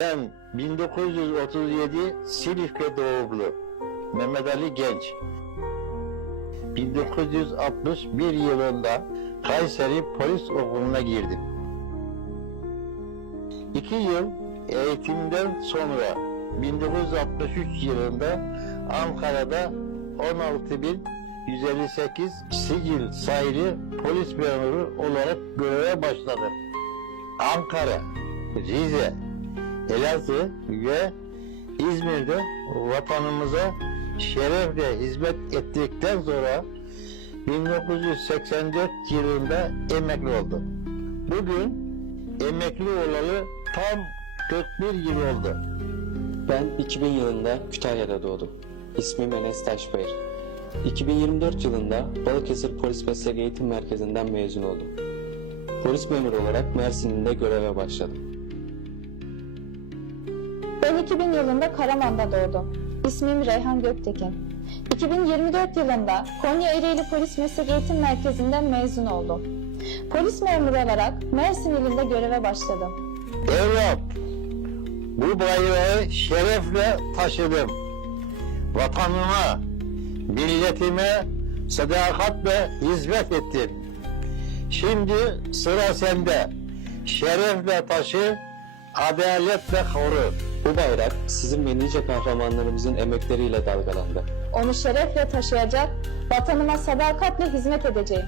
Ben 1937 Silifke doğumlu Mehmet Ali Genç. 1961 yılında Kayseri Polis Okulu'na girdim. İki yıl eğitimden sonra 1963 yılında Ankara'da 16.158 sicil sahibi polis memuru olarak göreve başladım. Ankara, Rize, Elazığ ve İzmir'de vatanımıza şerefle hizmet ettikten sonra 1984 yılında emekli oldum. Bugün emekli olalı tam 41 yıl oldu. Ben 2000 yılında Kütahya'da doğdum. İsmim Enes Taşbayır. 2024 yılında Balıkesir Polis Meslek Eğitim Merkezi'nden mezun oldum. Polis memuru olarak Mersin'de göreve başladım. Ben 2000 yılında Karaman'da doğdum. İsmim Reyhan Göktekin. 2024 yılında Konya Ereğli Polis Meslek Eğitim Merkezi'nden mezun oldum. Polis memuru olarak Mersin ilinde göreve başladım. Evlat, bu bayrağı şerefle taşıdım. Vatanıma, milletime sadakatle hizmet ettim. Şimdi sıra sende. Şerefle taşı, adaletle koru. Bu bayrak sizin ve nice kahramanlarımızın emekleriyle dalgalandı. Onu şerefle taşıyacak, vatanıma sadakatle hizmet edeceğim.